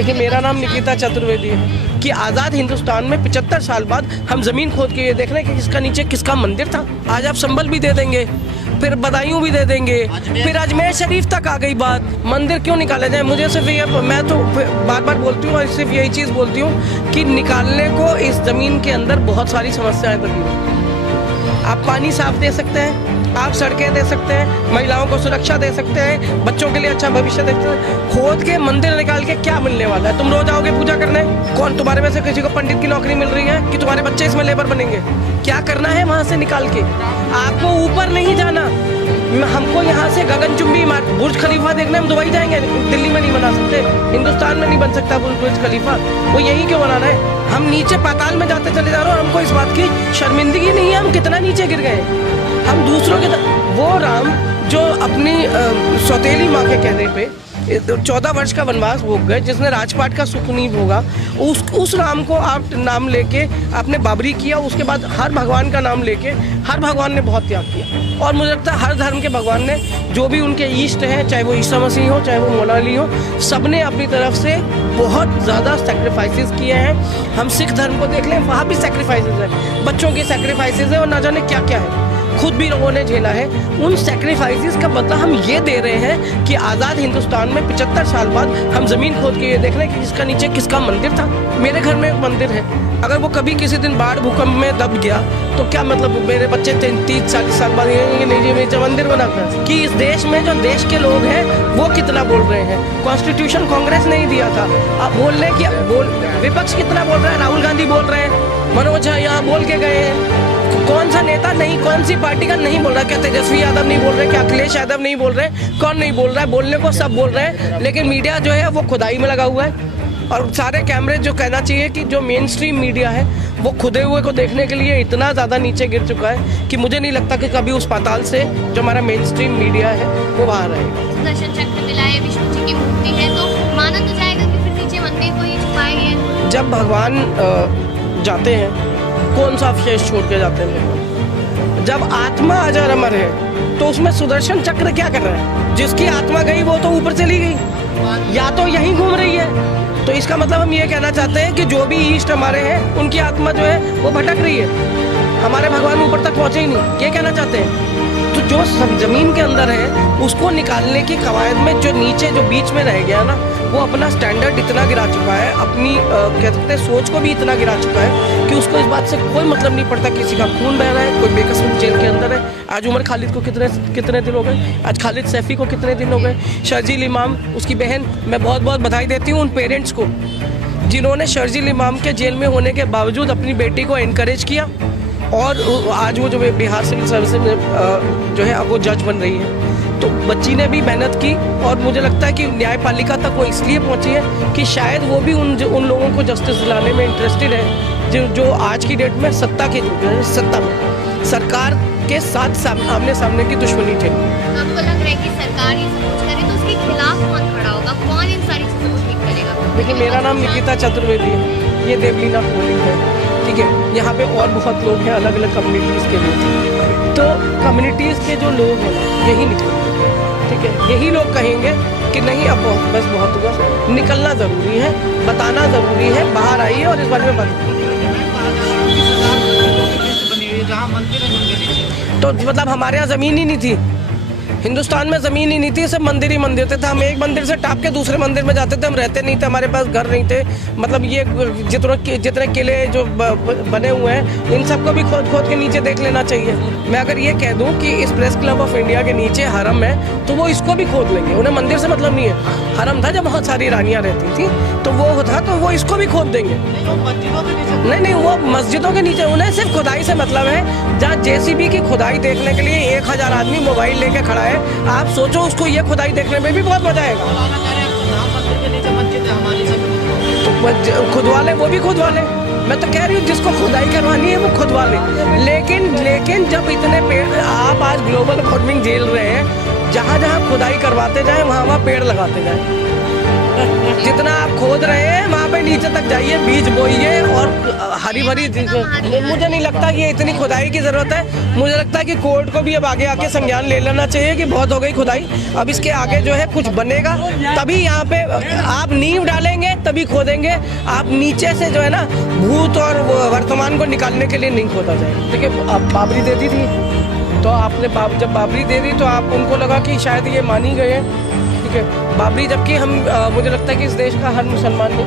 देखिए, मेरा नाम निकिता चतुर्वेदी है कि आज़ाद हिंदुस्तान में 75 साल बाद हम ज़मीन खोद के ये देख रहे हैं कि किसका नीचे किसका मंदिर था। आज आप संबल भी दे देंगे, फिर बदायूं भी दे देंगे, फिर अजमेर शरीफ तक आ गई बात। मंदिर क्यों निकाले जाए? मुझे सिर्फ ये, मैं तो बार बार बोलती हूँ और सिर्फ यही चीज़ बोलती हूँ कि निकालने को इस ज़मीन के अंदर बहुत सारी समस्याएं बनी हुई। आप पानी साफ दे सकते हैं, आप सड़कें दे सकते हैं, महिलाओं को सुरक्षा दे सकते हैं, बच्चों के लिए अच्छा भविष्य दे सकते हैं। खोद के मंदिर निकाल के क्या मिलने वाला है? तुम रोज आओगे पूजा करने? कौन तुम्हारे में से किसी को पंडित की नौकरी मिल रही है कि तुम्हारे बच्चे इसमें लेबर बनेंगे? क्या करना है वहाँ से निकाल के? आपको ऊपर नहीं जाना, हमको यहाँ से गगनचुंबी बुर्ज खलीफा देखने हम दुबई जाएंगे, दिल्ली में नहीं बना सकते, हिंदुस्तान में नहीं बन सकता बुर्ज खलीफा, वो यही क्यों बनाना है? हम नीचे पाताल में जाते चले जा रहे हो और हमको इस बात की शर्मिंदगी नहीं है हम कितना नीचे गिर गए। हम दूसरों के वो राम जो अपनी सौतेली माँ के कहने पे 14 वर्ष का वनवास भोग गए, जिसने राजपाट का सुख नहीं भोगा, उस राम को आप नाम लेके आपने बाबरी किया। उसके बाद हर भगवान का नाम लेके हर भगवान ने बहुत त्याग किया। और मुझे लगता है हर धर्म के भगवान ने, जो भी उनके ईष्ट हैं, चाहे वो ईसा मसीह हो, चाहे वो मौला अली हो, सब ने अपनी तरफ से बहुत ज़्यादा सेक्रीफाइसेस किए हैं। हम सिख धर्म को देख लें, वहाँ भी सेक्रीफाइसेस है, बच्चों की सेक्रीफाइसेस है और ना जाने क्या क्या है, खुद भी लोगों ने झेला है। उन सेक्रीफाइसेस का बदला हम ये दे रहे हैं कि आज़ाद हिंदुस्तान में 75 साल बाद हम ज़मीन खोद के ये देख रहे हैं कि किसका नीचे किसका मंदिर था। मेरे घर में एक मंदिर है, अगर वो कभी किसी दिन बाढ़ भूकंप में दब गया तो क्या मतलब? मेरे बच्चे 30-40 साल बाद ये नहीं जी मंदिर बनाकर कि इस देश में जो देश के लोग हैं वो कितना बोल रहे हैं। कॉन्स्टिट्यूशन कांग्रेस नहीं दिया था, आप बोल रहे हैं कि विपक्ष कितना बोल रहा है, राहुल गांधी बोल रहे हैं, मनोज झा यहाँ बोल के गए हैं। कौन सा नेता नहीं, कौन सी पार्टी का नहीं बोल रहा? क्या तेजस्वी यादव नहीं बोल रहे? क्या अखिलेश यादव नहीं बोल रहे? कौन नहीं बोल रहा है? बोलने को सब बोल रहे हैं, लेकिन मीडिया जो है वो खुदाई में लगा हुआ है। और सारे कैमरे जो कहना चाहिए कि जो मेन स्ट्रीम मीडिया है वो खुदे हुए को देखने के लिए इतना ज़्यादा नीचे गिर चुका है कि मुझे नहीं लगता कि कभी उस पाताल से जो हमारा मेन स्ट्रीम मीडिया है वो बाहर आएगा। सुदर्शन चक्र मिला है, विष्णु जी की मूर्ति है, तो माना तो जाएगा कि फिर नीचे मंदिर को ही छुपाएंगे। जब भगवान जाते हैं, कौन सा अवशेष छोड़ के जाते हैं? जब आत्मा अजर अमर है तो उसमें सुदर्शन चक्र क्या कर रहा है? जिसकी आत्मा गई वो तो ऊपर चली गई, या तो यहीं घूम रही है। तो इसका मतलब हम ये कहना चाहते हैं कि जो भी ईष्ट हमारे हैं उनकी आत्मा जो है वो भटक रही है, हमारे भगवान ऊपर तक पहुँचे ही नहीं, ये कहना चाहते हैं। तो जो सब जमीन के अंदर है उसको निकालने की कवायद में जो नीचे जो बीच में रह गया ना, वो अपना स्टैंडर्ड इतना गिरा चुका है, अपनी कह सकते हैं सोच को भी इतना गिरा चुका है कि उसको इस बात से कोई मतलब नहीं पड़ता किसी का खून बह रहा है, कोई बेकसूर जेल के अंदर है। आज उमर खालिद को कितने दिन हो गए, आज खालिद सैफी को कितने दिन हो गए, शर्जील इमाम, उसकी बहन, मैं बहुत बहुत बधाई देती हूँ उन पेरेंट्स को जिन्होंने शर्जील इमाम के जेल में होने के बावजूद अपनी बेटी को इनकरेज किया। और आज वो जो बिहार सिविल सर्विस में जो है अब वो जज बन रही है। तो बच्ची ने भी मेहनत की और मुझे लगता है कि न्यायपालिका तक वो इसलिए पहुंची है कि शायद वो भी उन लोगों को जस्टिस दिलाने में इंटरेस्टेड है जो आज की डेट में सत्ता में सरकार के साथ आमने सामने की दुश्मनी थे। आपको लग रहा है कि सरकार ये सब कुछ करे तो उसके खिलाफ कौन खड़ा होगा, कौन इन सारी चीज़ों को ठीक करेगा? देखिए, मेरा नाम निकिता चतुर्वेदी है, ये देवलीना पोलिंग है, ठीक है। यहाँ पे और बहुत लोग हैं अलग अलग कम्युनिटीज़ के लोग, तो कम्युनिटीज़ के जो लोग हैं यही निकलेंगे, ठीक है। यही लोग कहेंगे कि नहीं अब बहुत हुआ, निकलना ज़रूरी है, बताना ज़रूरी है, बाहर आइए और इस बारे में बात। तो मतलब हमारे यहाँ ज़मीन ही नहीं थी, हिंदुस्तान में ज़मीन ही नहीं थी, सब मंदिर ही मंदिर थे। हम एक मंदिर से टाप के दूसरे मंदिर में जाते थे, हम रहते नहीं थे, हमारे पास घर नहीं थे। मतलब ये जितने किले जो बने हुए हैं इन सबको भी खोद के नीचे देख लेना चाहिए। मैं अगर ये कह दूं कि इस प्रेस क्लब ऑफ इंडिया के नीचे हरम है तो वो इसको भी खोद लेंगे, उन्हें मंदिर से मतलब नहीं है। हरम था जब बहुत सारी रानियाँ रहती थी तो वो था, तो वो इसको भी खोद देंगे। नहीं, वो मस्जिदों के नीचे, उन्हें सिर्फ खुदाई से मतलब है। जहाँ JCB की खुदाई देखने के लिए 1000 आदमी मोबाइल लेके खड़ा है, आप सोचो उसको ये खुदाई देखने में भी बहुत मजा आएगा। तो खुदवा ले, वो भी खुदवा ले। मैं तो कह रही हूँ जिसको खुदाई करवानी है वो खुदवा ले, लेकिन जब इतने पेड़, आप आज ग्लोबल वार्मिंग झेल रहे हैं, जहाँ जहाँ खुदाई करवाते जाए वहाँ पेड़ लगाते जाए। जितना आप खोद रहे हैं वहाँ पे नीचे तक जाइए, बीज बोइए और हरी भरी। मुझे नहीं लगता कि इतनी खुदाई की ज़रूरत है। मुझे लगता है कि कोर्ट को भी अब आगे आके संज्ञान ले लेना चाहिए कि बहुत हो गई खुदाई, अब इसके आगे जो है कुछ बनेगा तभी। यहाँ पे आप नींव डालेंगे तभी खोदेंगे, आप नीचे से जो है ना भूत और वर्तमान को निकालने के लिए नहीं खोदा जाए। देखिए अब बाबरी दे दी थी तो आपने जब बाबरी दे दी तो आप उनको लगा कि शायद ये मान ही गए हैं, ठीक है। बाबरी जबकि हम मुझे लगता है कि इस देश का हर मुसलमान ने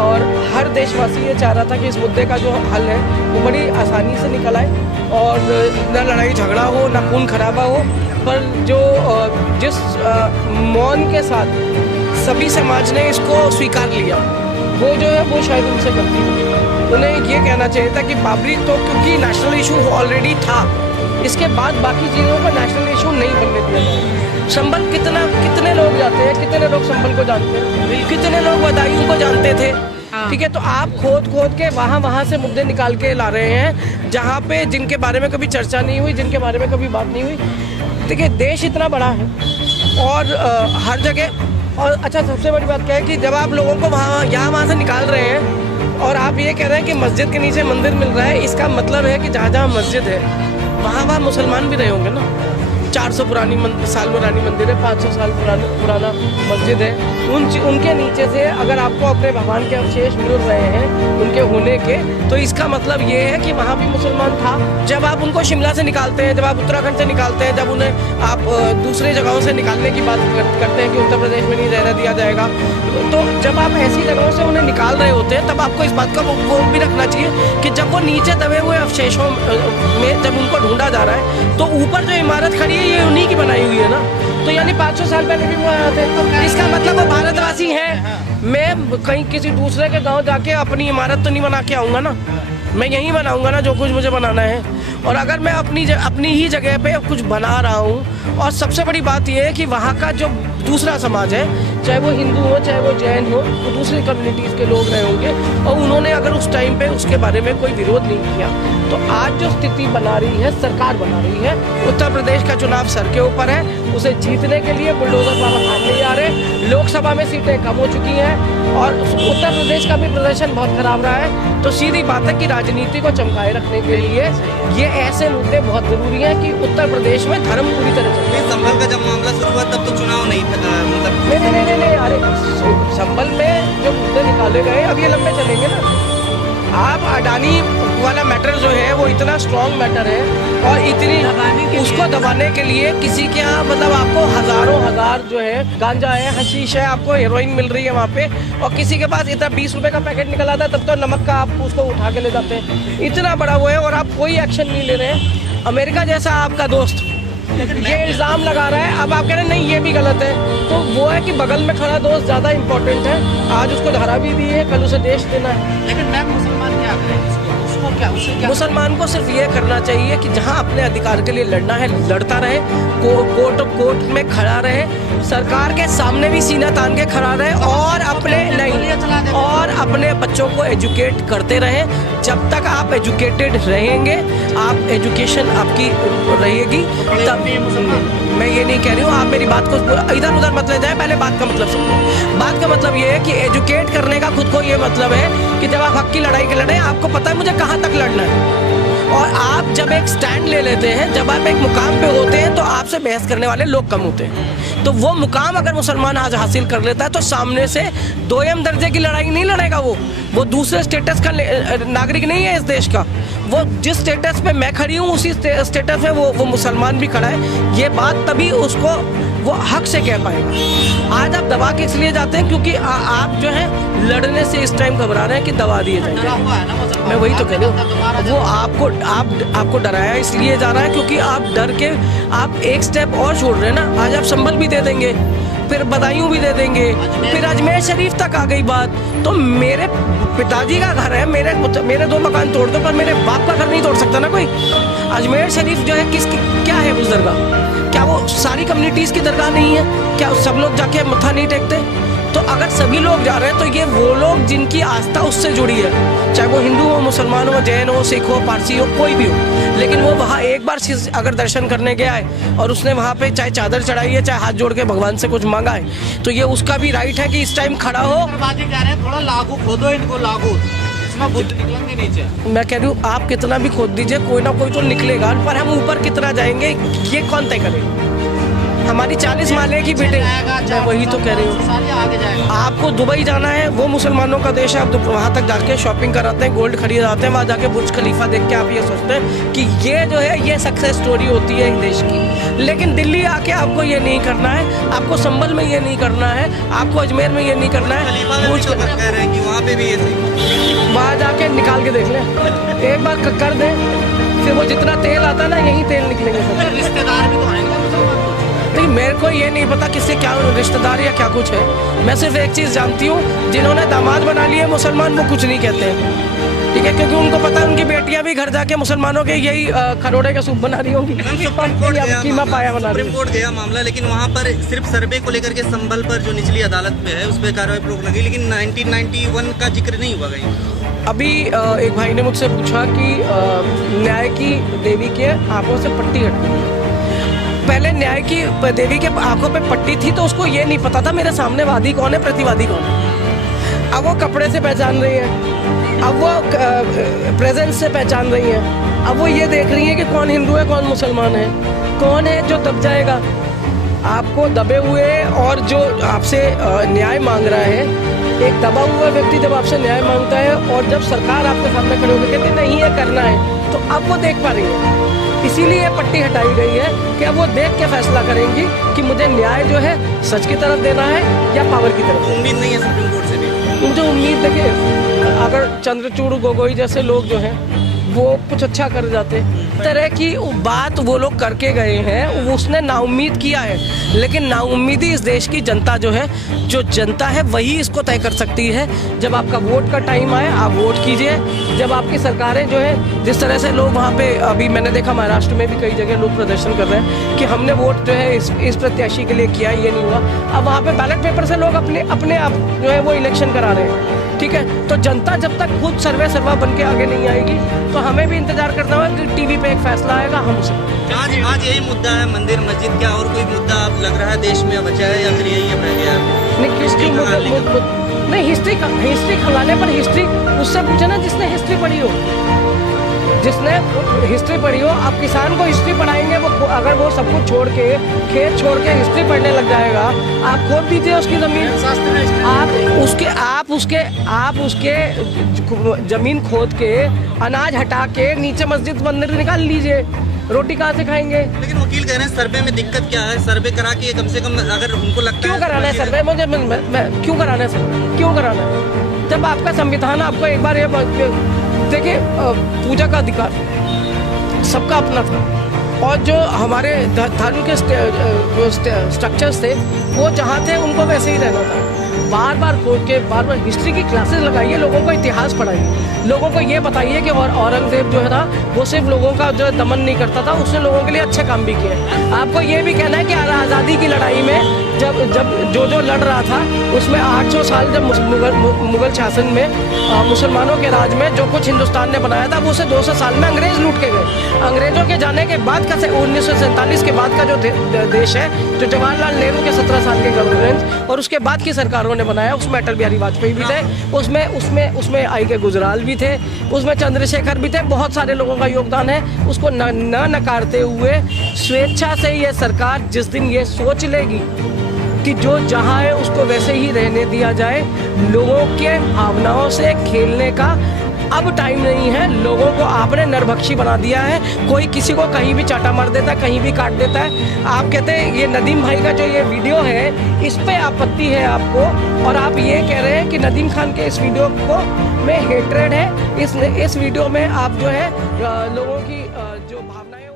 और हर देशवासी ये चाह रहा था कि इस मुद्दे का जो हल है वो बड़ी आसानी से निकल आए और न लड़ाई झगड़ा हो न खून खराबा हो, पर जो जिस मौन के साथ सभी समाज ने इसको स्वीकार लिया वो जो है वो शायद उनसे गलती हुई। उन्हें ये कहना चाहिए था कि बाबरी तो क्योंकि नेशनल इशू ऑलरेडी था, इसके बाद बाकी चीज़ों पर नेशनल इशू नहीं बनने दिया जाए। संभल कितने लोग जाते हैं, कितने लोग संभल को जानते हैं, कितने लोग बदायूं को जानते थे, ठीक है। तो आप खोद के वहाँ से मुद्दे निकाल के ला रहे हैं जहाँ पे जिनके बारे में कभी चर्चा नहीं हुई, जिनके बारे में कभी बात नहीं हुई। देखिए देश इतना बड़ा है और हर जगह। और अच्छा सबसे बड़ी बात क्या है कि जब आप लोगों को वहाँ से निकाल रहे हैं और आप ये कह रहे हैं कि मस्जिद के नीचे मंदिर मिल रहा है, इसका मतलब है कि जहाँ मस्जिद है वहाँ मुसलमान भी रहे होंगे ना। 400 साल पुरानी मंदिर है, 500 साल पुराना मस्जिद है, उनके नीचे से अगर आपको अपने भगवान के अवशेष मिल रहे हैं उनके होने के, तो इसका मतलब ये है कि वहाँ भी मुसलमान था। जब आप उनको शिमला से निकालते हैं, जब आप उत्तराखंड से निकालते हैं, जब उन्हें आप दूसरे जगहों से निकालने की बात करते हैं कि उत्तर प्रदेश में नहीं रहने दिया जाएगा, तो जब आप ऐसी जगहों से उन्हें निकाल रहे होते हैं तब आपको इस बात का वो भी रखना चाहिए कि जब वो नीचे दबे हुए अवशेषों में जब उनको ढूंढा जा रहा है तो ऊपर जो इमारत खड़ी है ये उन्हीं की बनाई हुई है ना। तो यानी 500 साल पहले भी वो आए थे, तो इसका मतलब वो भारतवासी हैं। मैं कहीं किसी दूसरे के गांव जाके अपनी इमारत तो नहीं बना के आऊँगा ना, मैं यहीं बनाऊँगा ना जो कुछ मुझे बनाना है। और अगर मैं अपनी ही जगह पे कुछ बना रहा हूँ, और सबसे बड़ी बात यह है कि वहाँ का जो दूसरा समाज है, चाहे वो हिंदू हो चाहे वो जैन हो, वो दूसरी कम्युनिटीज़ के लोग रहे होंगे और उन्होंने अगर उस टाइम पे उसके बारे में कोई विरोध नहीं किया, तो आज जो स्थिति बना रही है सरकार बना रही है। उत्तर प्रदेश का चुनाव सर के ऊपर है, उसे जीतने के लिए बुलडोजर वाला काम नहीं आ रहे। लोकसभा में सीटें कम हो चुकी हैं और उत्तर प्रदेश का भी प्रदर्शन बहुत खराब रहा है। तो सीधी बात है कि राजनीति को चमकाए रखने के लिए ये ऐसे मुद्दे बहुत ज़रूरी हैं कि उत्तर प्रदेश में धर्म पूरी तरह से। संभल का जब मामला शुरू हुआ तब तो चुनाव नहीं था, मतलब नहीं, अरे संभल में जो मुद्दे निकाले गए अब ये लंबे चलेंगे ना। आप अडानी वाला मैटर जो है वो इतना स्ट्रॉन्ग मैटर है और इतनी उसको दबाने के लिए किसी के यहाँ मतलब आपको हजार जो है गांजा है, हशीश है, आपको हेरोइन मिल रही है वहाँ पे, और किसी के पास इतना 20 रुपए का पैकेट निकल आता है तब तो नमक का आप उसको उठा के ले जाते हैं। इतना बड़ा वो है और आप कोई एक्शन नहीं ले रहे हैं। अमेरिका जैसा आपका दोस्त ये इल्ज़ाम लगा रहा है, अब आप कह रहे हैं नहीं ये भी गलत है, तो वो है कि बगल में खड़ा दोस्त ज़्यादा इम्पोर्टेंट है। आज उसको धारा भी दी है, कल उसे देश देना है। लेकिन मैम मुसलमान क्या करें, उसको क्या, उससे क्या? मुसलमान को सिर्फ ये करना चाहिए कि जहाँ अपने अधिकार के लिए लड़ना है लड़ता रहे, कोर्ट में खड़ा रहे, सरकार के सामने भी सीना तान के खड़ा रहे और अपने बच्चों को एजुकेट करते रहे। जब तक आप एजुकेटेड रहेंगे, आप एजुकेशन आपकी रहेगी, तब मैं ये नहीं कह रही हूँ आप मेरी बात को इधर उधर मत ले जाए, पहले बात का मतलब समझो। बात का मतलब ये है कि एजुकेट करने का खुद को ये मतलब है कि जब आप हक की लड़ाई के लड़े, आपको पता है मुझे कहाँ तक लड़ना है। और आप जब एक स्टैंड ले लेते हैं, जब आप एक मुकाम पे होते हैं तो आपसे बहस करने वाले लोग कम होते हैं। तो वो मुकाम अगर मुसलमान आज हासिल कर लेता है तो सामने से दोयम दर्जे की लड़ाई नहीं लड़ेगा। वो दूसरे स्टेटस का नागरिक नहीं है इस देश का। वो जिस स्टेटस पे मैं खड़ी हूँ उसी स्टेटस में वो मुसलमान भी खड़ा है। ये बात तभी उसको वो हक से कह पाएगा। आज आप दबा के इसलिए जाते हैं क्योंकि आप जो है लड़ने से इस टाइम घबरा रहे हैं कि दबा दिए जाएंगे। मैं वही तो कह रही हूँ, वो आपको डराया इसलिए जा रहा है क्योंकि आप डर के आप एक स्टेप और छोड़ रहे हैं ना। आज आप संभल भी दे देंगे, फिर बदायूं भी दे देंगे, फिर अजमेर शरीफ तक आ गई बात। तो मेरे पिताजी का घर है, मेरे 2 मकान तोड़ दो, पर मेरे बाप का घर नहीं तोड़ सकता ना कोई। अजमेर शरीफ जो है क्या है उस दरगाह? क्या वो सारी कम्युनिटीज़ की दरगाह नहीं है? क्या सब लोग जाके मत्था नहीं टेकते? तो अगर सभी लोग जा रहे हैं तो ये वो लोग जिनकी आस्था उससे जुड़ी है, चाहे वो हिंदू हो, मुसलमान हो, जैन हो, सिख हो, पारसी हो, कोई भी हो, लेकिन वो वहाँ एक बार अगर दर्शन करने गया है और उसने वहाँ पे चाहे चादर चढ़ाई है, चाहे हाथ जोड़ के भगवान से कुछ मांगा है, तो ये उसका भी राइट है कि इस टाइम खड़ा हो। बातें कह रहे हैं थोड़ा लागू खोदो इनको, लागू इसमें बुद्ध निकलेंगे नीचे। मैं कह रही हूँ आप कितना भी खोद दीजिए, कोई ना कोई तो निकलेगा, पर हम ऊपर कितना जाएंगे ये कौन तय करे? हमारी 40 माले की बेटे, मैं वही तो कह रही हूँ। आगे जाएगा। आपको दुबई जाना है, वो मुसलमानों का देश है, आप वहाँ तक जाके शॉपिंग कराते हैं, गोल्ड खरीद आते हैं, वहाँ जाके बुर्ज खलीफा देख के आप ये सोचते हैं कि ये जो है ये सक्सेस स्टोरी होती है एक देश की। लेकिन दिल्ली आके आपको ये नहीं करना है, आपको संभल में ये नहीं करना है, आपको अजमेर में ये नहीं करना है, कह रहे हैं कि वहाँ पे भी ऐसे वहाँ जाके निकाल के देख लें, एक बार कर दें, फिर वो जितना तेल आता है ना यही तेल निकलेंगे सब। रिश्तेदार भी तो आएंगे मुसलमान। नहीं, मेरे को ये नहीं पता किससे क्या रिश्तेदार या क्या कुछ है। मैं सिर्फ एक चीज़ जानती हूँ, जिन्होंने दामाद बना लिए मुसलमान वो कुछ नहीं कहते हैं, ठीक है, क्योंकि उनको पता है उनकी बेटियां भी घर जाके मुसलमानों के यही खरोड़े का सूप बना रही होंगी, कीमा पाया बना रही। सुप्रीम कोर्ट गया मामला, लेकिन वहाँ पर सिर्फ सर्वे को लेकर के संभल पर जो निचली अदालत में है उस पर कार्रवाई रोक लगी, लेकिन 1991 का जिक्र नहीं हुआ कहीं। अभी एक भाई ने मुझसे पूछा कि न्याय की देवी के आंखों से पट्टी हट गई। पहले न्याय की देवी के आंखों पे पट्टी थी तो उसको ये नहीं पता था मेरे सामने वादी कौन है, प्रतिवादी कौन है। अब वो कपड़े से पहचान रही है, अब वो प्रेजेंस से पहचान रही है, अब वो ये देख रही है कि कौन हिंदू है कौन मुसलमान है, कौन है जो दब जाएगा। आपको दबे हुए और जो आपसे न्याय मांग रहा है, एक दबा हुआ व्यक्ति जब आपसे न्याय मांगता है और जब सरकार आपके सामने खड़े होकर कहती नहीं ये करना है, तो अब वो देख पा रही है। इसीलिए ये पट्टी हटाई गई है कि अब वो देख के फैसला करेंगी कि मुझे न्याय जो है सच की तरफ देना है या पावर की तरफ। उम्मीद नहीं है सुप्रीम कोर्ट से भी। मुझे उम्मीद देखिए, अगर चंद्रचूड़ गोगोई जैसे लोग जो हैं वो कुछ अच्छा कर जाते, तरह की बात वो लोग करके गए हैं, उसने नाउम्मीद किया है, लेकिन नाउम्मीदी इस देश की जनता जो है, जो जनता है वही इसको तय कर सकती है। जब आपका वोट का टाइम आए आप वोट कीजिए, जब आपकी सरकारें जो है, जिस तरह से लोग वहाँ पे, अभी मैंने देखा महाराष्ट्र में भी कई जगह लोग प्रदर्शन कर रहे हैं कि हमने वोट जो है इस प्रत्याशी के लिए किया, ये नहीं हुआ। अब वहाँ पे बैलेट पेपर से लोग अपने आप जो है वो इलेक्शन करा रहे हैं, ठीक है। तो जनता जब तक खुद सर्वा बन के आगे नहीं आएगी तो हमें भी इंतजार करना होगा कि टीवी पे एक फैसला आएगा हम उसे। आज यही मुद्दा है मंदिर मस्जिद, क्या और कोई मुद्दा आप लग रहा है देश में बचा है या फिर यही है रह गया? नहीं, हिस्ट्री खंगालने पर हिस्ट्री उससे पूछे ना जिसने हिस्ट्री पढ़ी हो, जिसने हिस्ट्री पढ़ी हो। आप किसान को हिस्ट्री पढ़ाएंगे, वो अगर वो सब कुछ छोड़ के, खेत छोड़ के हिस्ट्री पढ़ने लग जाएगा, आप खोद दीजिए उसकी ज़मीन, आप उसके ज़मीन खोद के अनाज हटा के नीचे मस्जिद मंदिर निकाल लीजिए, रोटी कहाँ से खाएंगे? लेकिन वकील कह रहे हैं सर्वे में दिक्कत क्या है, सर्वे करा के कम से कम अगर उनको लगता क्यों कराना है सर्वे? मुझे क्यों कराना है सर्वे? क्यों कराना है? जब आपका संविधान आपको एक बार ये देखिए, पूजा का अधिकार सबका अपना था, और जो हमारे धर्म के स्ट्रक्चर्स थे वो जहाँ थे उनको वैसे ही रहना था। बार बार खोद के, बार बार हिस्ट्री की क्लासेस लगाइए, लोगों को इतिहास पढ़ाइए, लोगों को ये बताइए कि और औरंगजेब जो है ना वो सिर्फ लोगों का जो दमन नहीं करता था, उसने लोगों के लिए अच्छे काम भी किए। आपको ये भी कहना है कि आज़ादी की लड़ाई में जब जो लड़ रहा था उसमें 800 साल जब मुगल शासन में मुसलमानों के राज में जो कुछ हिंदुस्तान ने बनाया था वो उसे 200 साल में अंग्रेज लूट के गए। अंग्रेजों के जाने के बाद का 1947 के बाद का जो देश है, जो जवाहरलाल नेहरू के 17 साल के गवर्नेंस और उसके बाद की सरकारों ने बनाया, उसमें अटल बिहारी वाजपेयी भी थे, उसमें आई के गुजराल भी थे, उसमें चंद्रशेखर भी थे, बहुत सारे लोगों का योगदान है। उसको न नकारते हुए स्वेच्छा से ये सरकार जिस दिन ये सोच लेगी कि जो जहाँ है उसको वैसे ही रहने दिया जाए, लोगों के भावनाओं से खेलने का अब टाइम नहीं है। लोगों को आपने नरभक्षी बना दिया है, कोई किसी को कहीं भी चाटा मार देता है, कहीं भी काट देता है। आप कहते हैं ये नदीम भाई का जो ये वीडियो है इस पे आपत्ति है आपको, और आप ये कह रहे हैं कि नदीम खान के इस वीडियो को में हेट्रेड है। इस वीडियो में आप जो है लोगों की जो भावनाएं